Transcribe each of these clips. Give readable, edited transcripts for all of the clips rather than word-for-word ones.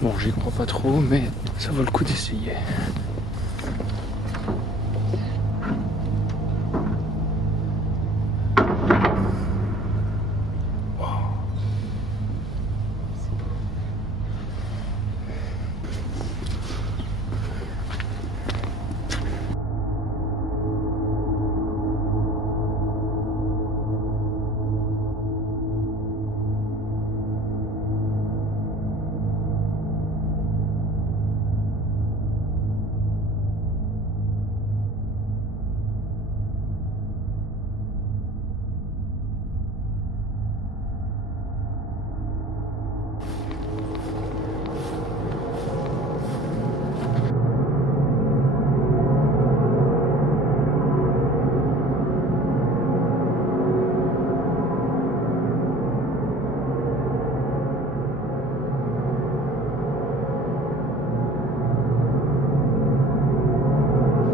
Bon, j'y crois pas trop, mais ça vaut le coup d'essayer.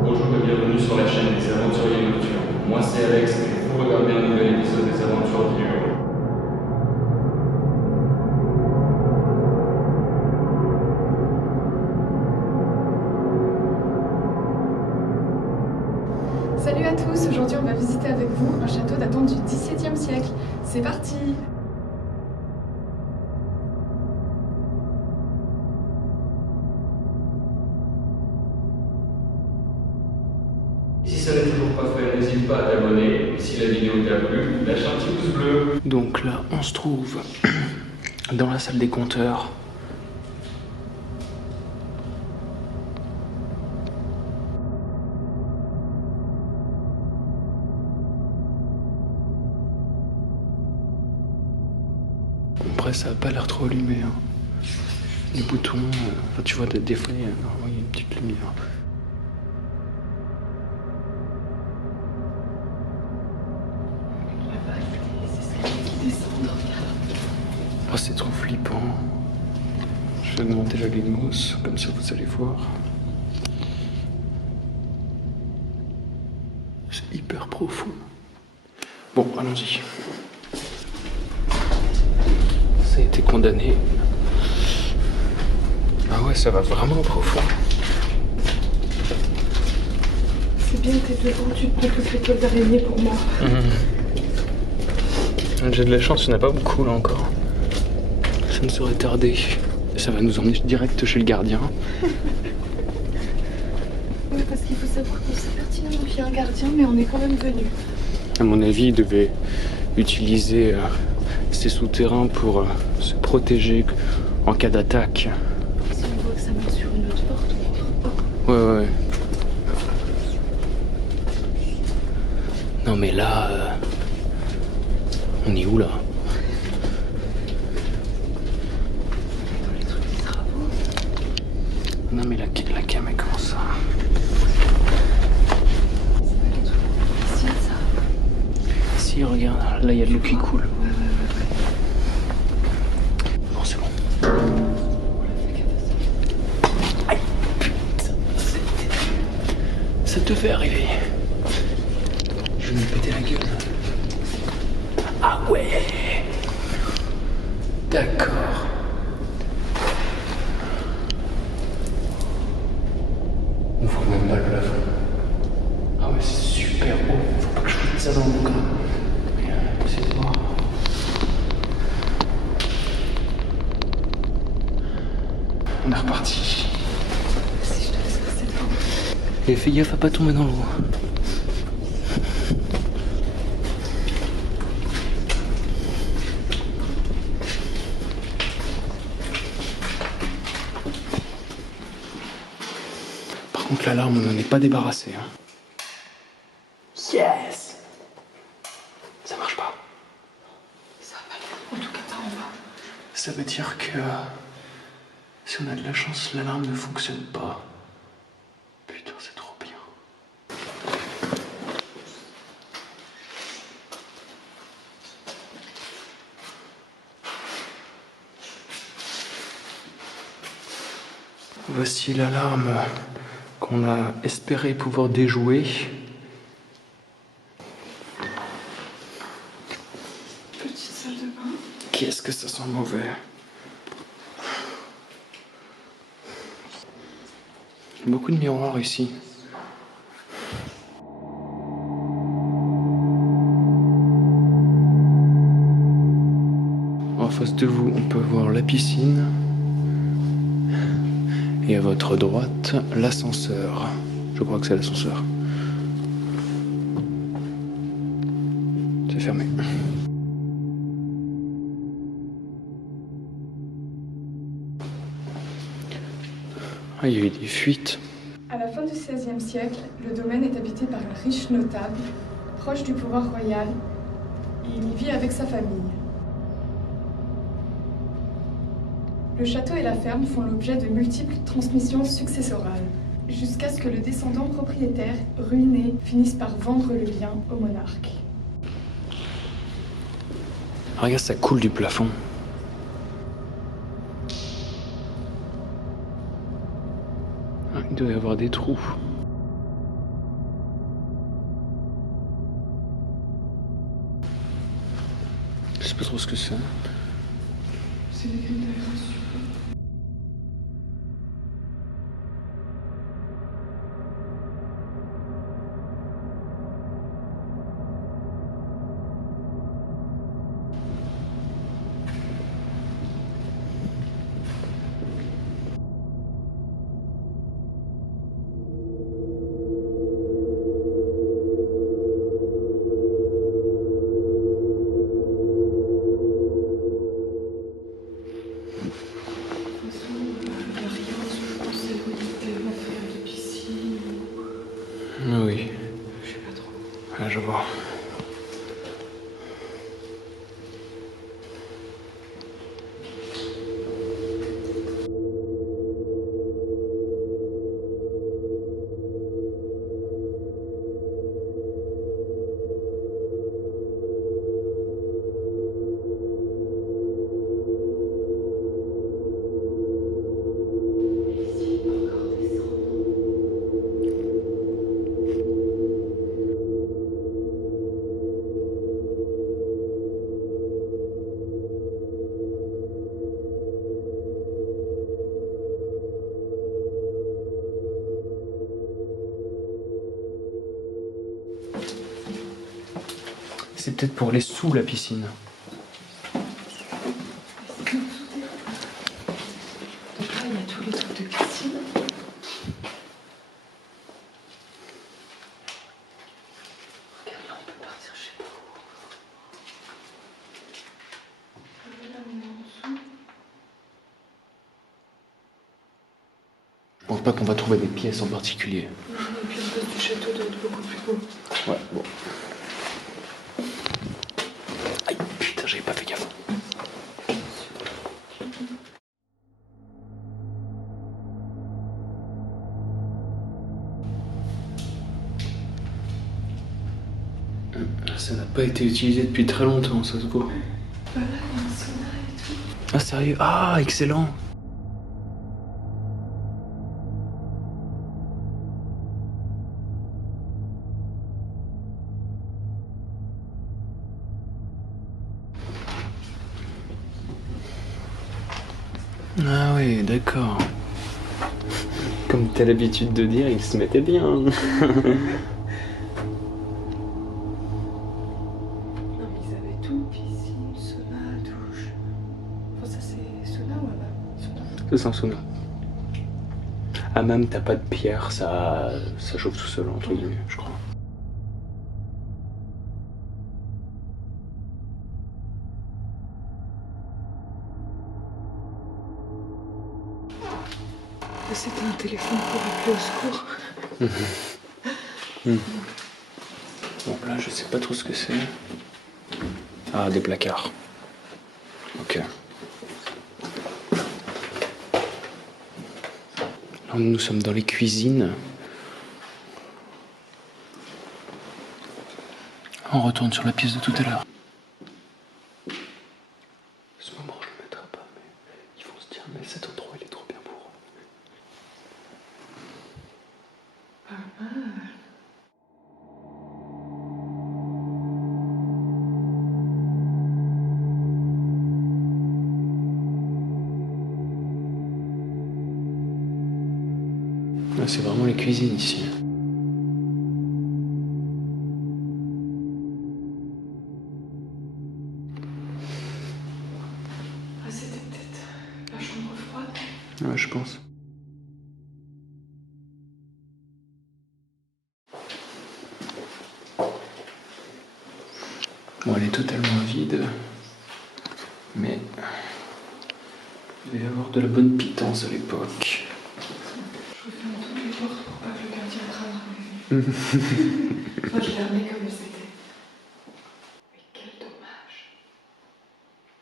Bonjour et bienvenue sur la chaîne des Aventuriers Nocturnes. Moi c'est Alex et vous regardez un nouvel épisode des Aventures d'Ilo. Salut à tous, aujourd'hui on va visiter avec vous un château datant du XVIIe siècle. C'est parti! Si ça n'est toujours pas fait, n'hésite pas à t'abonner. Si la vidéo t'a plu, lâche un petit pouce bleu. Donc là, on se trouve dans la salle des compteurs. Après, ça a pas l'air trop allumé. Hein. Les boutons, enfin, tu vois, des fois, normalement, il y a une petite lumière. Oh, c'est trop flippant. Je vais demander la Ligmos, comme ça vous allez voir. C'est hyper profond. Bon, allons-y. Ça a été condamné. Ah ouais, ça va vraiment profond. C'est bien que t'es devant, tu te prends toutes les toiles d'araignée pour moi. J'ai de la chance, il n'y en a pas beaucoup là encore. Ça ne serait tardé. Ça va nous emmener direct chez le gardien. Oui, parce qu'il faut savoir qu'on sait pertinemment qu'il y a un gardien, mais on est quand même venu. À mon avis, il devait utiliser ces souterrains pour se protéger en cas d'attaque. Si on voit que ça mène sur une autre porte, on va. Ouais. Non mais là, on est où là? Dans les trucs des travaux. Non mais la cam elle commence ça. C'est pas les trucs ici, ça. Si regarde, là il y a de l'eau qui coule. Ouais. Bon c'est bon. On l'a fait qu'à ça. Aïe putain, ça te fait arriver. Je vais me péter la gueule. Ah ouais. D'accord. On voit même pas le plafond. Ah ouais, c'est super haut. Faut pas que je foute ça dans mon corps. C'est de voir. On est reparti. Si je te laisse rester devant. Et fais gaffe à pas tomber dans l'eau. Par contre, l'alarme, on n'en est pas débarrassé. Hein. Yes! Ça marche pas. Ça va pas. En tout cas, pas en bas. Ça veut dire que si on a de la chance, l'alarme ne fonctionne pas. Putain, c'est trop bien. Voici l'alarme qu'on a espéré pouvoir déjouer. Petite salle de bain. Qu'est-ce que ça sent mauvais. Beaucoup de miroirs ici. En face de vous, on peut voir la piscine. Et à votre droite, l'ascenseur. Je crois que c'est l'ascenseur. C'est fermé. Ah, il y a eu des fuites. À la fin du XVIe siècle, le domaine est habité par un riche notable, proche du pouvoir royal, et il y vit avec sa famille. Le château et la ferme font l'objet de multiples transmissions successorales, jusqu'à ce que le descendant propriétaire, ruiné, finisse par vendre le bien au monarque. Regarde, ça coule du plafond. Ah, il doit y avoir des trous. Je sais pas trop ce que c'est. C'est des grilles d'aération. Oui. Je sais pas trop. Ah, je vois. C'est peut-être pour aller sous la piscine. Donc là, il y a tous les trucs de piscine. Regarde, là, on peut partir, je sais pas où. Là, on est en dessous. Je pense pas qu'on va trouver des pièces en particulier. Et puis le reste du château doit être beaucoup plus beau. Ouais, bon. Aïe, putain, j'avais pas fait gaffe. Ça n'a pas été utilisé depuis très longtemps, ça se voit. Voilà, il y a un sauna et tout. Ah, sérieux? Ah, excellent! Ah oui, d'accord. Comme t'as l'habitude de dire, il se mettait bien. Non, mais ils avaient tout, piscine, sauna, douche. Enfin, ça c'est sauna ou hammam? Sauna. Ça, c'est un sauna. Ah, même t'as pas de pierre, ça chauffe tout seul, entre guillemets, je crois. C'était un téléphone pour appeler au secours. Bon, là, je sais pas trop ce que c'est. Ah, des placards. Ok. Là, nous sommes dans les cuisines. On retourne sur la pièce de tout à l'heure. Ce moment, je le mettrai pas, mais ils vont se dire, mais cet endroit, il est trop bien pour eux. Ah, c'est vraiment les cuisines ici. Ah, c'était peut-être la chambre froide. Ouais, je pense. Bon, elle est totalement vide. Mais il devait y avoir de la bonne pitance à l'époque. Je referme toutes les portes pour pas que le gardien crame. Moi, je les remets comme c'était. Mais quel dommage.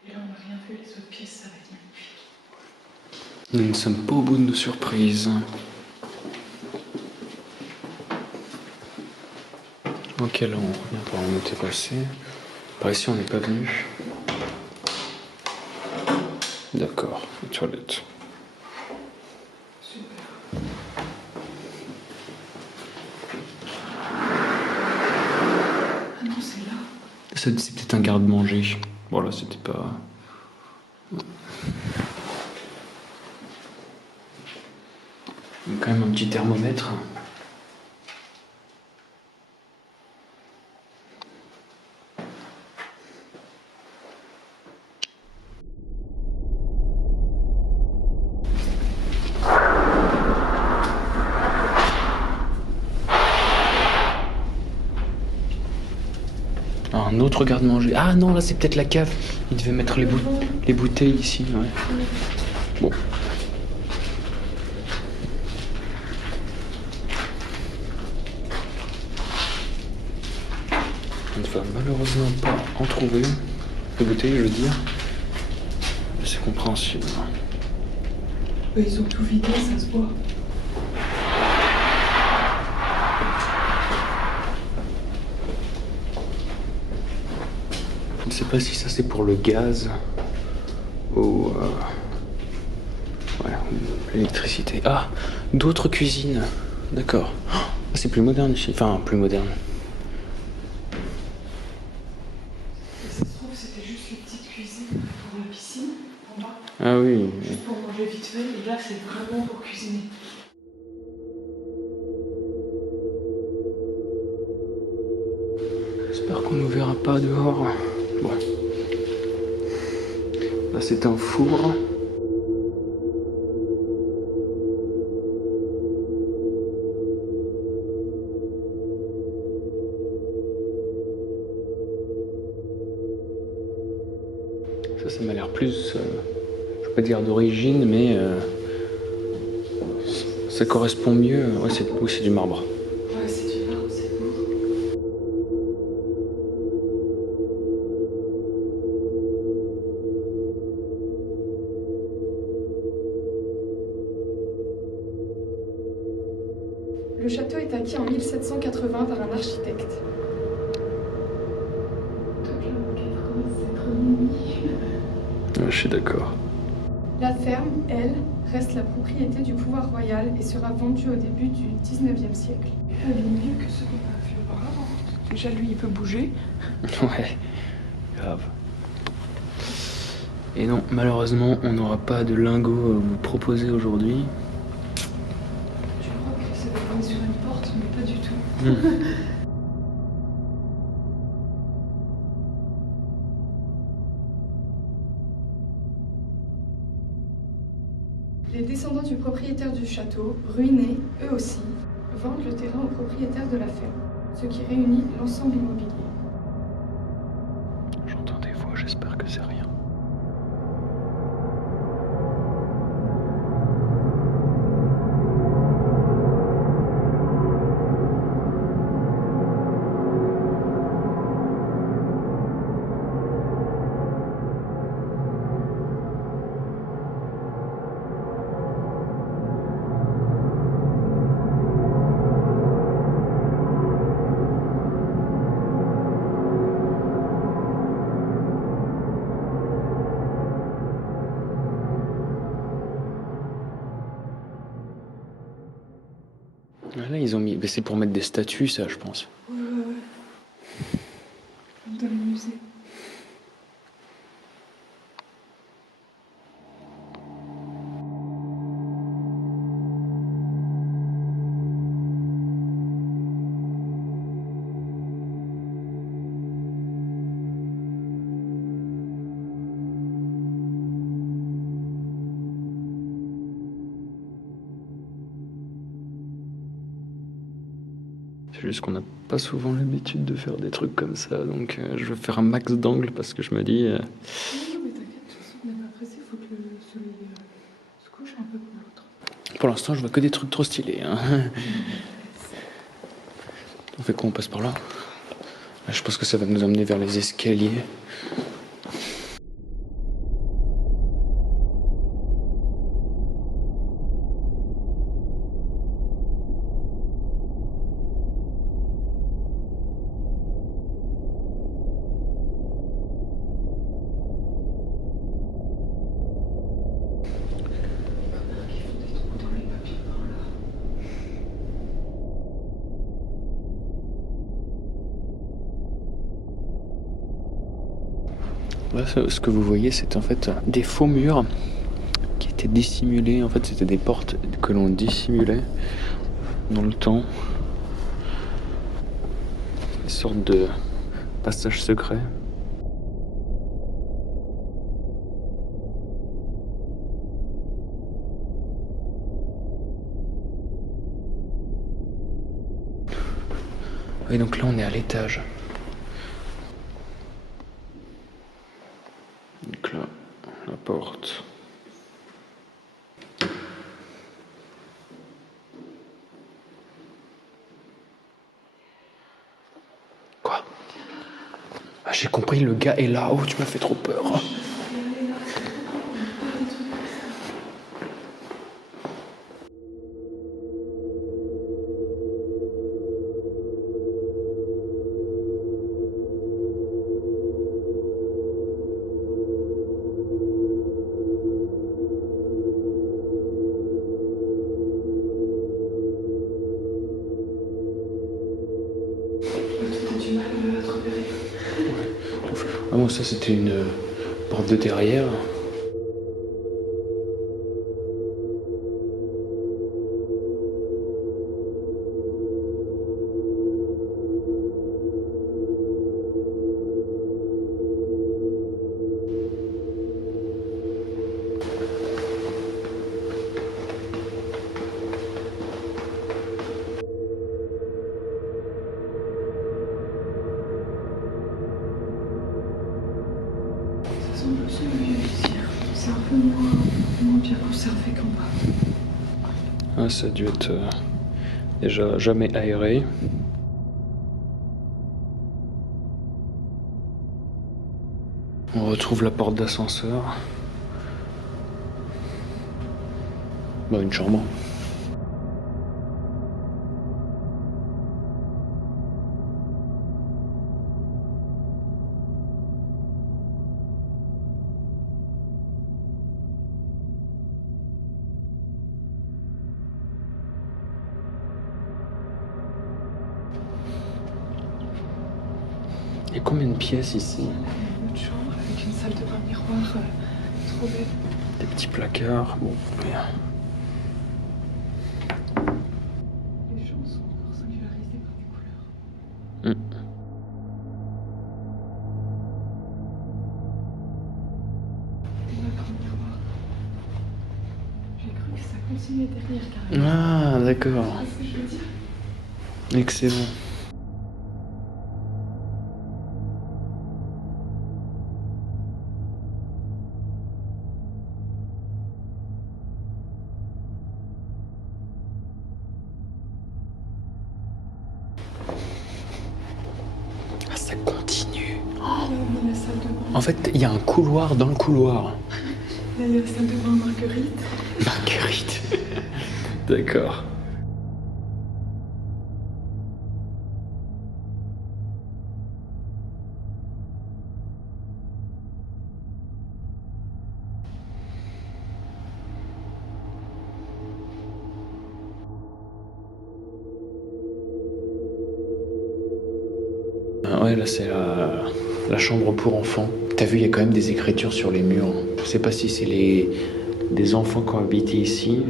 Et là, on n'a rien vu, les autres pièces, ça va être magnifique. Nous ne sommes pas au bout de nos surprises. Ok, là on revient par où on était passé. Par ici on n'est pas venu. D'accord, les toilettes. Super. Ah non, c'est là. C'est peut-être un garde-manger. Voilà, c'était pas... Il y a quand même un petit thermomètre. Ah, un autre garde-manger. Ah non, là c'est peut-être la cave. Il devait mettre les bouteilles ici. Ouais. Bon. On ne va malheureusement pas en trouver. Les bouteilles, je veux dire. C'est compréhensible. Ils ont tout vidé, ça se voit. Je ne sais pas si ça c'est pour le gaz ou ouais, ou l'électricité. Ah, d'autres cuisines. D'accord. Oh, c'est plus moderne ici. Enfin, plus moderne. Ça se trouve, c'était juste une petite cuisine pour la piscine, en bas. Ah oui. Juste pour manger vite fait, et là, c'est vraiment pour cuisiner. J'espère qu'on ne nous verra pas dehors. Bon. Là, c'est un four. Ça m'a l'air plus, je vais pas dire d'origine, mais ça correspond mieux. Ouais, oui, c'est du marbre. Ouais, c'est du marbre, c'est beau. Le château est acquis en 1780 par un architecte. Ouais, je suis d'accord. La ferme, elle, reste la propriété du pouvoir royal et sera vendue au début du 19e siècle. Elle est mieux que ce qu'on a vu auparavant. Déjà, lui, il peut bouger. Ouais, grave. Et non, malheureusement, on n'aura pas de lingots à vous proposer aujourd'hui. Je crois que ça va donner sur une porte, mais pas du tout. Les descendants du propriétaire du château, ruinés, eux aussi, vendent le terrain au propriétaire de la ferme, ce qui réunit l'ensemble immobilier. J'entends des voix, j'espère que c'est rien. Là, ils ont mis. Mais c'est pour mettre des statues, ça, je pense. Ouais. Dans le musée. C'est juste qu'on n'a pas souvent l'habitude de faire des trucs comme ça, donc je vais faire un max d'angles parce que je me dis... Non, mais t'inquiète, de toute façon, on n'est pas pressé, il faut que le soleil se couche un peu pour l'autre. Pour l'instant, je vois que des trucs trop stylés. Hein. On fait quoi? On passe par là? Là, je pense que ça va nous amener vers les escaliers. Là, ce que vous voyez, c'est en fait des faux murs qui étaient dissimulés. En fait, c'était des portes que l'on dissimulait dans le temps. Une sorte de passage secret. Et donc là, on est à l'étage. Donc là, la porte. Quoi? Ah, j'ai compris, le gars est là. Oh, tu m'as fait trop peur. Du mal à te repérer. Ah bon, ça c'était une porte de derrière. Ça semble aussi mieux ici. C'est un peu moins bien conservé qu'en bas. Ah, ça a dû être déjà jamais aéré. On retrouve la porte d'ascenseur. Bah, une chambre. Il y a combien de pièces ici? Une autre chambre avec une salle de bain miroir trop belle. Des petits placards. Bon, rien. Les gens sont encore singularisés par des couleurs. Et là, grand miroir. J'ai cru que ça continuait derrière carrément. Ah, d'accord. C'est ce que je veux dire. Excellent. Ah, ça continue. Là, on a la salle de bain. En fait, il y a un couloir dans le couloir. Là, il y a la salle de bain Marguerite. Marguerite. D'accord. Ah ouais, là c'est la chambre pour enfants. T'as vu, il y a quand même des écritures sur les murs. Je sais pas si c'est des enfants qui ont habité ici.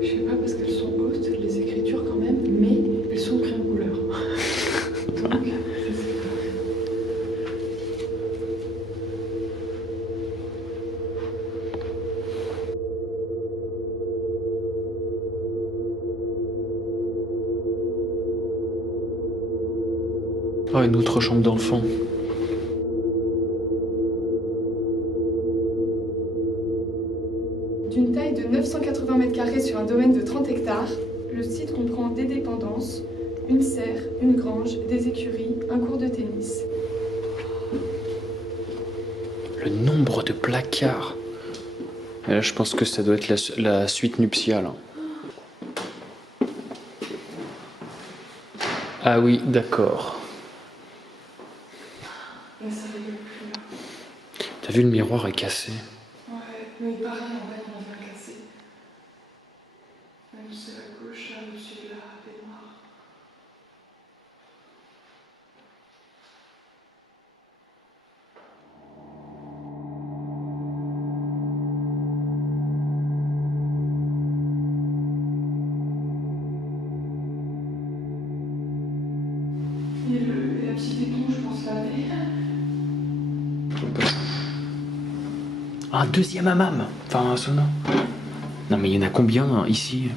Je sais pas parce qu'elles sont hautes, les écritures quand même, mais elles sont écrites en couleur. Donc, je sais pas. Oh, une autre chambre d'enfant. D'une taille de 980 m² sur un domaine de 30 hectares, le site comprend des dépendances, une serre, une grange, des écuries, un court de tennis. Le nombre de placards. Et là, je pense que ça doit être la suite nuptiale. Ah oui, d'accord. Là, ça rigole plus là. T'as vu, le miroir est cassé. Ouais, mais pareil, en fait, on vient casser. Même c'est à gauche, là, au-dessus de la baignoire. Et la petite éponge pour se laver. Un deuxième hammam. Enfin, un sauna. Non, mais il y en a combien hein, ici?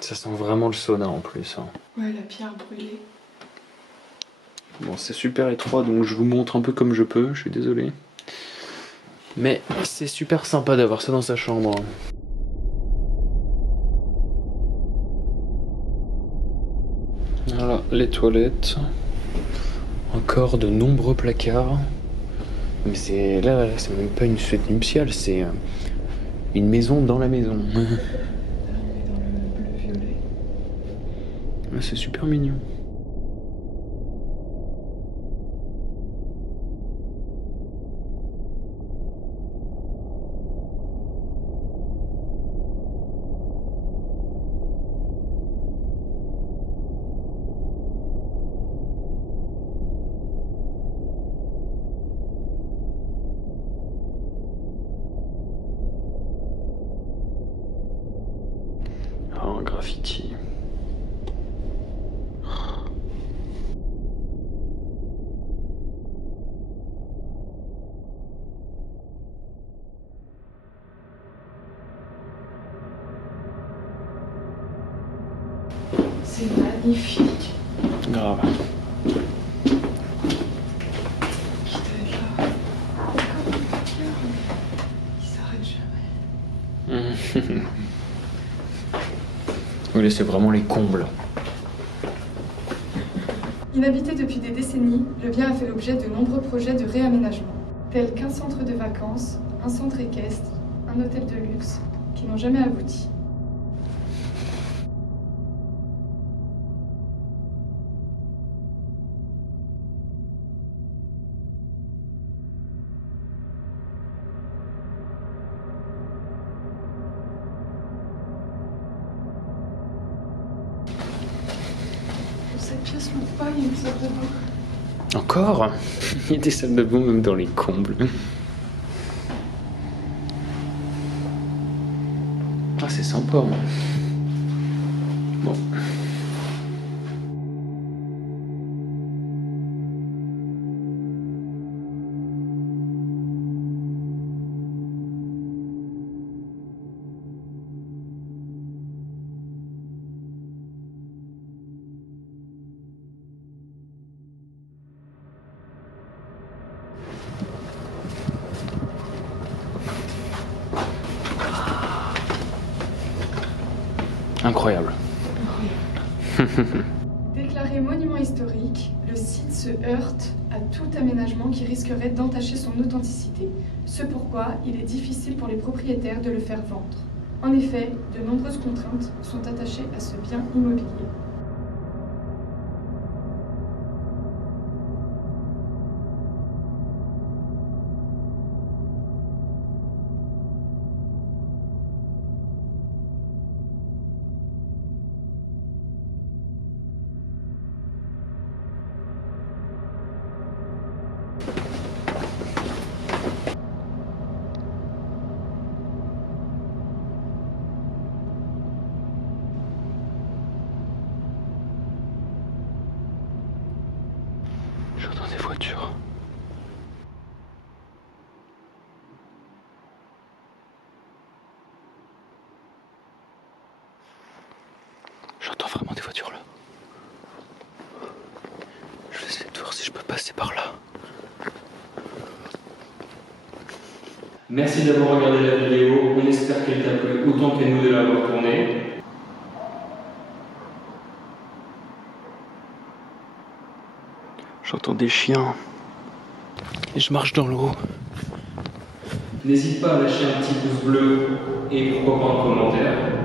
Ça sent vraiment le sauna en plus. Hein. Ouais, la pierre brûlée. Bon, c'est super étroit, donc je vous montre un peu comme je peux. Je suis désolé. Mais c'est super sympa d'avoir ça dans sa chambre. Voilà, les toilettes. Encore de nombreux placards. Mais c'est là, c'est même pas une suite nuptiale, c'est une maison dans la maison. Dans le bleu-violet. Ah, c'est super mignon. Oh, un graffiti. C'est magnifique. Grave. Qui doit être là. Comme un placard, mais qui s'arrête jamais. Oui, là, c'est vraiment les combles. Inhabité depuis des décennies, le bien a fait l'objet de nombreux projets de réaménagement, tels qu'un centre de vacances, un centre équestre, un hôtel de luxe, qui n'ont jamais abouti. Dans cette pièce, l'autre pas, il y a une salle de bain. Encore? Il y a des salles de bain même dans les combles. Ah, c'est sympa. Hein. Bon. Incroyable. Déclaré monument historique, le site se heurte à tout aménagement qui risquerait d'entacher son authenticité, ce pourquoi il est difficile pour les propriétaires de le faire vendre. En effet, de nombreuses contraintes sont attachées à ce bien immobilier. J'entends des voitures. si je peux passer par là. Merci d'avoir regardé la vidéo, on espère qu'elle t'a plu autant qu'à nous de l'avoir tournée. J'entends des chiens. Et je marche dans l'eau. N'hésite pas à lâcher un petit pouce bleu et pourquoi pas un commentaire.